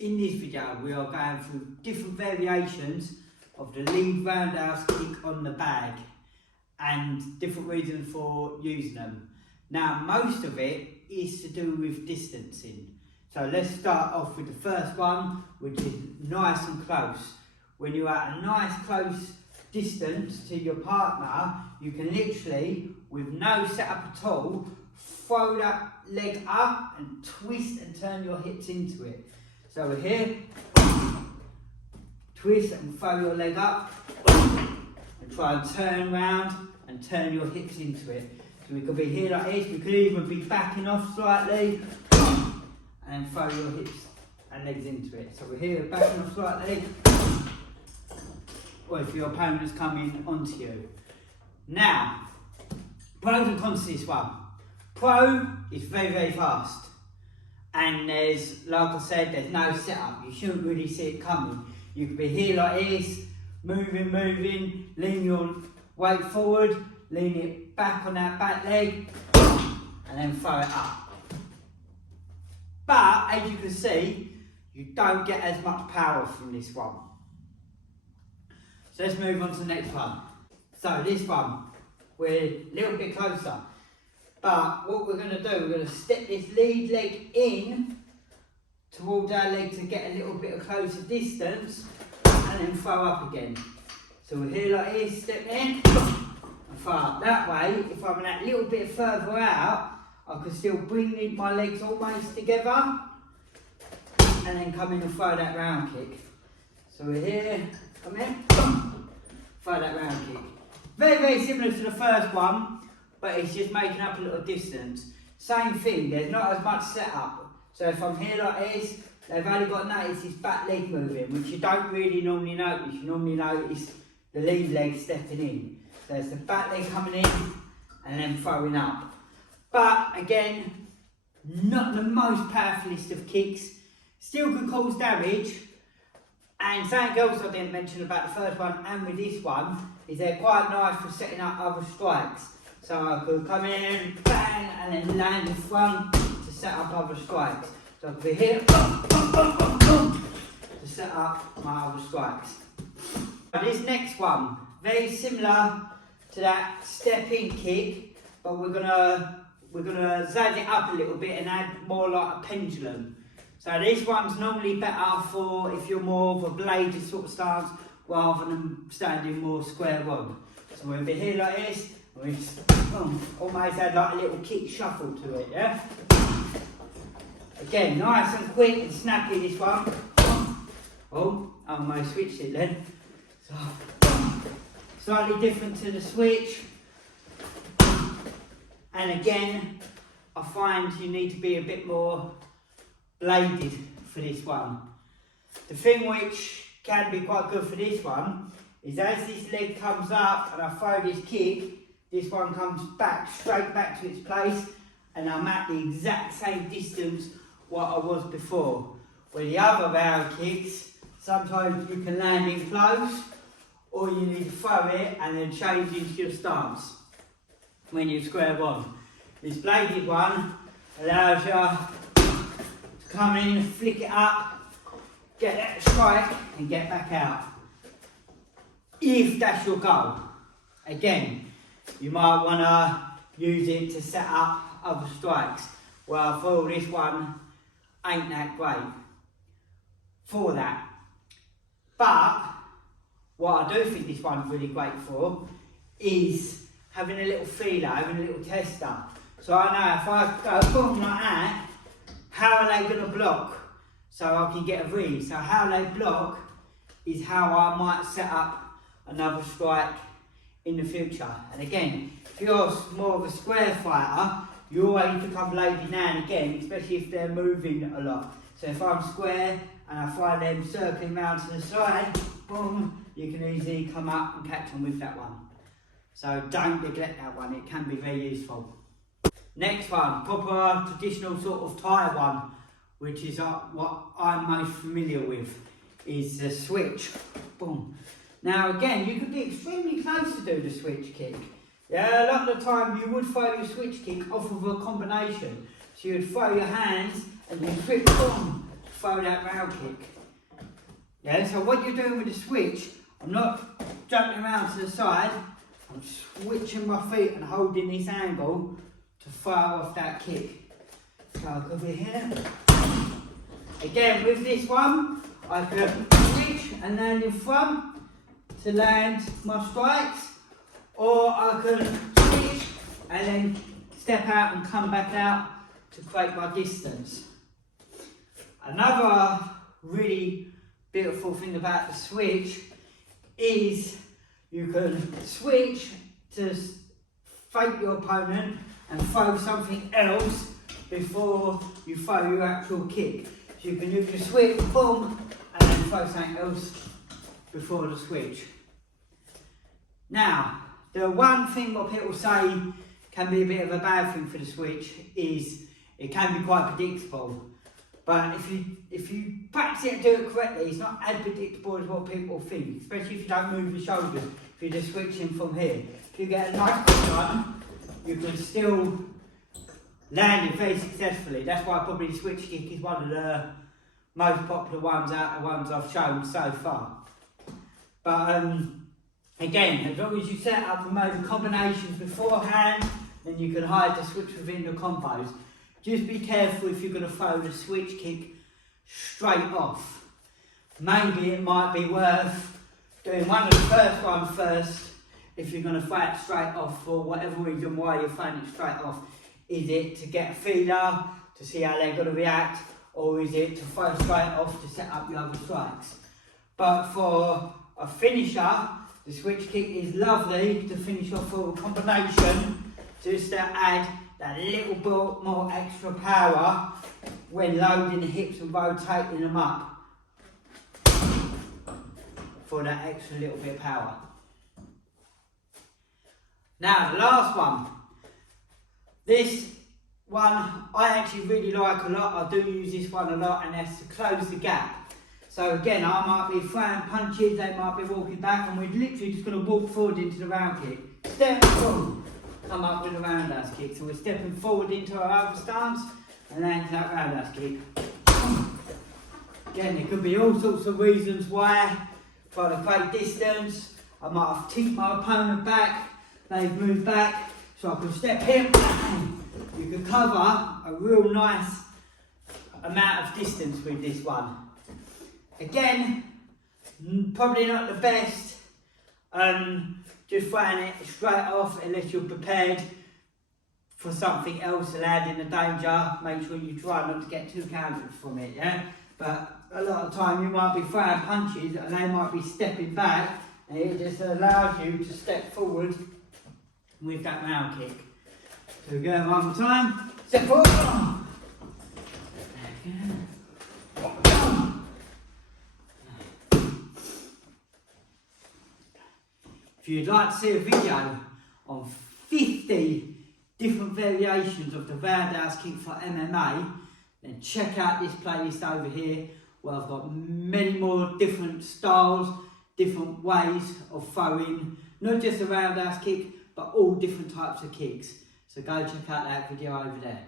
In this video we are going through different variations of the lead roundhouse kick on the bag and different reasons for using them. Now most of it is to do with distancing. So let's start off with the first one, which is nice and close. When you're at a nice close distance to your partner, you can literally, with no setup at all, throw that leg up and twist and turn your hips into it. So we're here, twist and throw your leg up, and try and turn round and turn your hips into it. So we could be here like this, we could even be backing off slightly, and throw your hips and legs into it. So we're here, backing off slightly, or if your opponent's coming onto you. Now, pros and cons to this one. Pro is very, very fast. And there's, like I said, there's no setup. You shouldn't really see it coming. You could be here like this, moving, lean your weight forward, lean it back on that back leg, and then throw it up. But, as you can see, you don't get as much power from this one. So let's move on to the next one. So this one, we're a little bit closer. But what we're going to do, we're going to step this lead leg in towards our leg to get a little bit of closer distance and then throw up again. So we're here like this, step in and throw up. That way, if I'm that little bit further out, I can still bring my legs almost together and then come in and throw that round kick. So we're here, come in, throw that round kick. Very, very similar to the first one, but it's just making up a little distance. Same thing, there's not as much setup. So if I'm here like this, they've only got to notice this back leg moving, which you don't really normally notice. You normally notice the lead leg stepping in. So it's the back leg coming in and then throwing up. But again, not the most powerfulest of kicks. Still can cause damage. And something else I didn't mention about the first one and with this one is they're quite nice for setting up other strikes. So I could come in, bang, and then land in front to set up other strikes. So I could be here, to set up my other strikes. This next one, very similar to that step-in kick, but we're gonna zazz it up a little bit and add more like a pendulum. So this one's normally better for if you're more of a bladed sort of stance rather than standing more square on. So we'll be here like this. We almost had like a little kick shuffle to it, yeah? Again, nice and quick and snappy this one. Oh, I almost switched it then. So, slightly different to the switch. And again, I find you need to be a bit more bladed for this one. The thing which can be quite good for this one is as this leg comes up and I throw this kick, this one comes back, straight back to its place, and I'm at the exact same distance what I was before. Where the other round kicks, sometimes you can land in close, or you need to throw it and then change into your stance when you square on. This bladed one allows you to come in, flick it up, get that strike, and get back out. If that's your goal. Again, you might want to use it to set up other strikes. Well, I feel this one ain't that great for that. But what I do think this one's really great for is having a little feeler, having a little tester. So I know if I go boom like that, how are they going to block so I can get a read? So how they block is how I might set up another strike in the future. And again, if you're more of a square fighter, you always become bladed now and again, especially if they're moving a lot. So if I'm square and I find them circling round to the side, boom, you can easily come up and catch them with that one. So don't neglect that one, it can be very useful. Next one, proper traditional sort of Thai one, which is what I'm most familiar with, is the switch. Boom. Now again, you could be extremely close to do the switch kick. Yeah, a lot of the time you would throw your switch kick off of a combination. So you'd throw your hands and you flip, boom, throw that round kick. Yeah, so what you're doing with the switch, I'm not jumping around to the side, I'm switching my feet and holding this angle to throw off that kick. So I'll go over here. Again, with this one, I can switch and land in front to land my strikes, or I can switch and then step out and come back out to create my distance. Another really beautiful thing about the switch is you can switch to fake your opponent and throw something else before you throw your actual kick. So you can use your switch, boom, and then throw something else before the switch. Now, the one thing what people say can be a bit of a bad thing for the switch is it can be quite predictable. But if you practice it and do it correctly, it's not as predictable as what people think, especially if you don't move your shoulders, if you're just switching from here. If you get a nice one, you can still land it very successfully. That's why probably the switch kick is one of the most popular ones out of the ones I've shown so far. But again, as long as you set up and make the combinations beforehand, then you can hide the switch within the combos. Just be careful if you're going to throw the switch kick straight off. Maybe it might be worth doing one of the first ones first if you're going to throw it straight off for whatever reason why you're throwing it straight off. Is it to get a feeler, to see how they're going to react, or is it to throw straight off to set up your other strikes? But for a finisher, the switch kick is lovely to finish off for a combination, just to add that little bit more extra power when loading the hips and rotating them up for that extra little bit of power. Now the last one. This one I actually really like a lot. I do use this one a lot, and that's to close the gap. So again, I might be throwing punches, they might be walking back, and we're literally just going to walk forward into the round kick. Step forward. Come up with a roundhouse kick. So we're stepping forward into our other stance and then into that roundhouse kick. Again, there could be all sorts of reasons why. Trying to create distance, I might have tipped my opponent back, they've moved back, so I can step in. You can cover a real nice amount of distance with this one. Again, probably not the best. Just throwing it straight off unless you're prepared for something else, landing a danger. Make sure you try not to get too countered from it, yeah? But a lot of time you might be throwing punches and they might be stepping back, and it just allows you to step forward with that round kick. So again, one more time. Step forward. If you'd like to see a video on 50 different variations of the roundhouse kick for MMA, then check out this playlist over here where I've got many more different styles, different ways of throwing, not just a roundhouse kick, but all different types of kicks. So go check out that video over there.